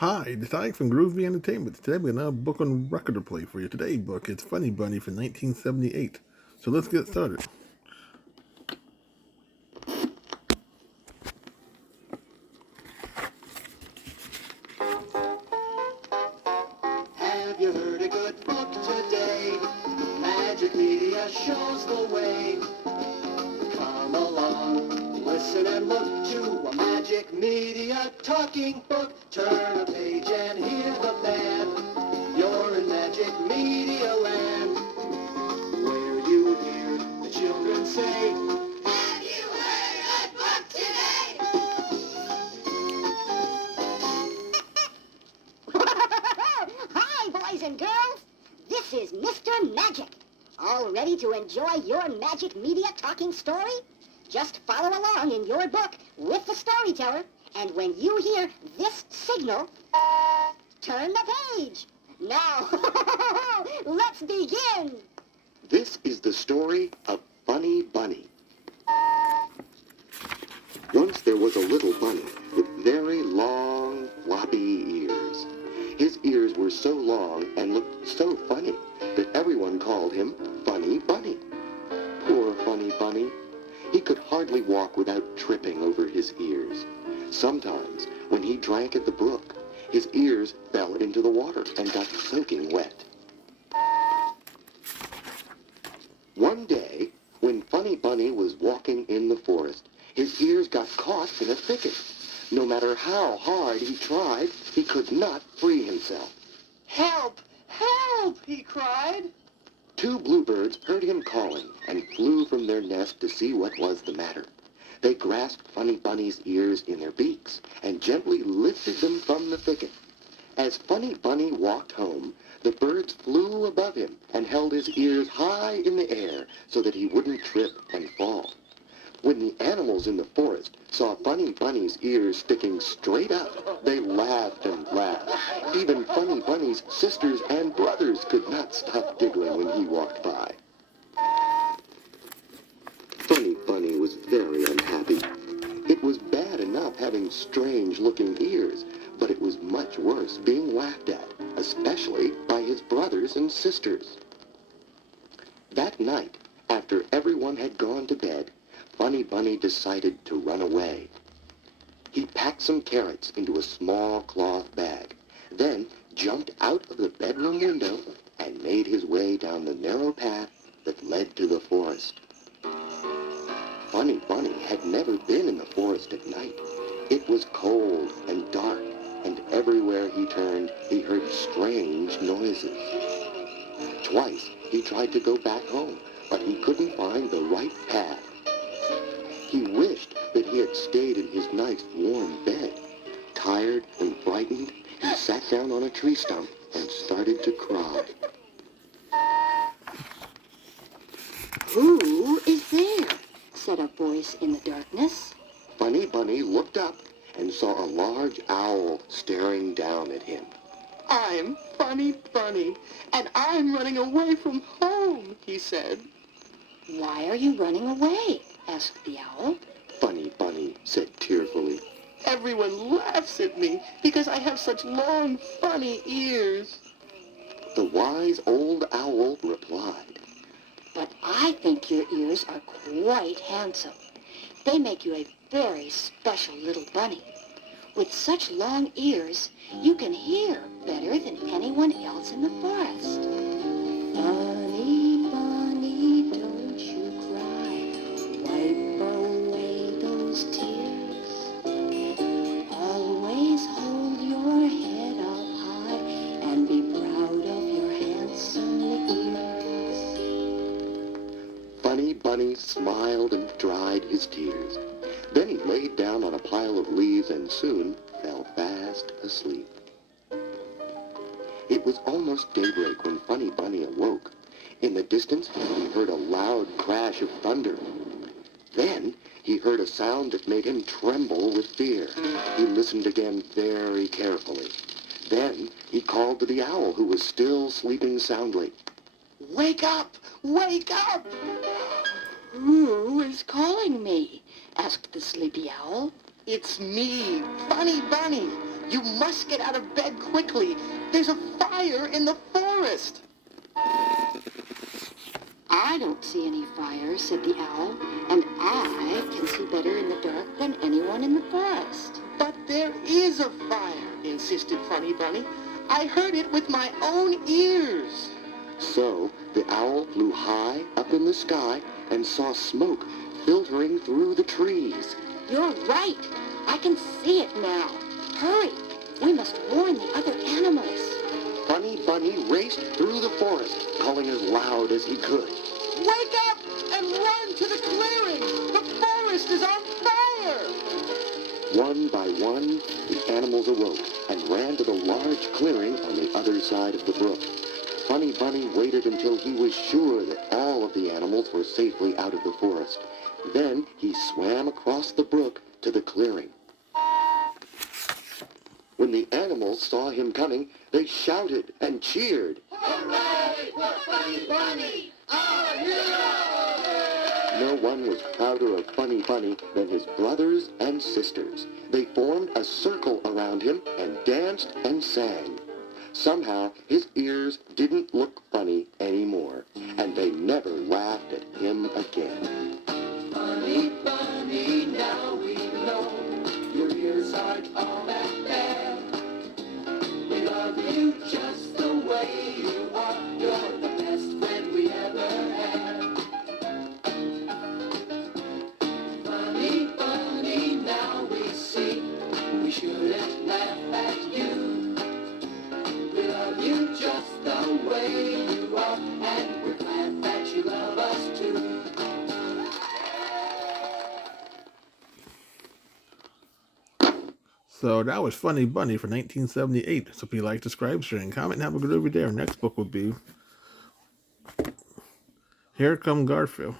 Hi, this is Ike from Groovy Entertainment. Today we're going to have a book on record to play for you. Today's book is Funny Bunny from 1978. So let's get started. Have you heard a good book today? Magic Media shows the way. Come along, listen and look to a Magic Media talking book. Turn a page and hear the band. You're in Magic Media land, where you hear the children say, have you heard a book today? Hi, boys and girls. This is Mr. Magic. All ready to enjoy your Magic Media talking story? Just follow along in your book with the storyteller, and when you hear this signal, turn the page. Now, let's begin. This is the story of Funny Bunny. Once there was a little bunny with very long, floppy ears. His ears were so long and looked so funny that everyone called him Funny Bunny. Poor Funny Bunny. He could hardly walk without tripping over his ears. Sometimes, when he drank at the brook, his ears fell into the water and got soaking wet. One day, when Funny Bunny was walking in the forest, his ears got caught in a thicket. No matter how hard he tried, he could not free himself. Help! Help! He cried. Two bluebirds heard him calling and flew from their nest to see what was the matter. They grasped Funny Bunny's ears in their beaks and gently lifted them from the thicket. As Funny Bunny walked home, the birds flew above him and held his ears high in the air so that he wouldn't trip and fall. When the animals in the forest saw Funny Bunny's ears sticking straight up, they laughed and laughed. Even Funny Bunny's sisters and brothers could not stop giggling when he walked by. Funny Bunny was very unhappy. It was bad enough having strange-looking ears, but it was much worse being laughed at, especially by his brothers and sisters. That night, after everyone had gone to bed, Funny Bunny decided to run away. He packed some carrots into a small cloth bag, then jumped out of the bedroom window and made his way down the narrow path that led to the forest. Funny Bunny had never been in the forest at night. It was cold and dark, and everywhere he turned, he heard strange noises. Twice he tried to go back home, but he couldn't find the right path. He wished that he had stayed in his nice warm bed. Tired and frightened, he sat down on a tree stump and started to cry. Who is there? Said a voice in the darkness. Funny Bunny looked up and saw a large owl staring down at him. I'm Funny Bunny, and I'm running away from home, he said. Why are you running away? Asked the owl. Funny Bunny said tearfully. Everyone laughs at me because I have such long, funny ears. The wise old owl replied, But I think your ears are quite handsome. They make you a very special little bunny. With such long ears, you can hear better than anyone else in the forest. Bunny, bunny, don't you cry. Wipe away those tears. Always hold your head up high and be proud of your handsome ears. Funny Bunny smiled and dried his tears. Then he laid down on a pile of leaves and soon fell fast asleep. It was almost daybreak when Funny Bunny awoke. In the distance, he heard a loud crash of thunder. Then he heard a sound that made him tremble with fear. He listened again very carefully. Then he called to the owl, who was still sleeping soundly. Wake up! Wake up! Who is calling me? Asked the sleepy owl. It's me, Funny Bunny. You must get out of bed quickly. There's a fire in the forest. I don't see any fire, said the owl, and I can see better in the dark than anyone in the forest. But there is a fire, insisted Funny Bunny. I heard it with my own ears. So the owl flew high up in the sky and saw smoke filtering through the trees. You're right. I can see it now. Hurry. We must warn the other animals. Funny Bunny raced through the forest, calling as loud as he could. Wake up and run to the clearing. The forest is on fire. One by one, the animals awoke and ran to the large clearing on the other side of the brook. Funny Bunny waited until he was sure that all of the animals were safely out of the forest. Then he swam across the brook to the clearing. When the animals saw him coming, they shouted and cheered. Hooray for Funny Bunny, our hero! No one was prouder of Funny Bunny than his brothers and sisters. They formed a circle around him and danced and sang. Somehow, his ears didn't look funny anymore, and they never laughed at him again. Funny Bunny, now we know your ears aren't all that bad. We love you just the way you are. You're the best friend we ever had. Funny Bunny, now we see we shouldn't laugh at you. We love you just the way you are, and we're glad that you love us too. So that was Funny Bunny for 1978. So if you like, subscribe, share, and comment, and have a good every day. Our next book will be Here Come Garfield.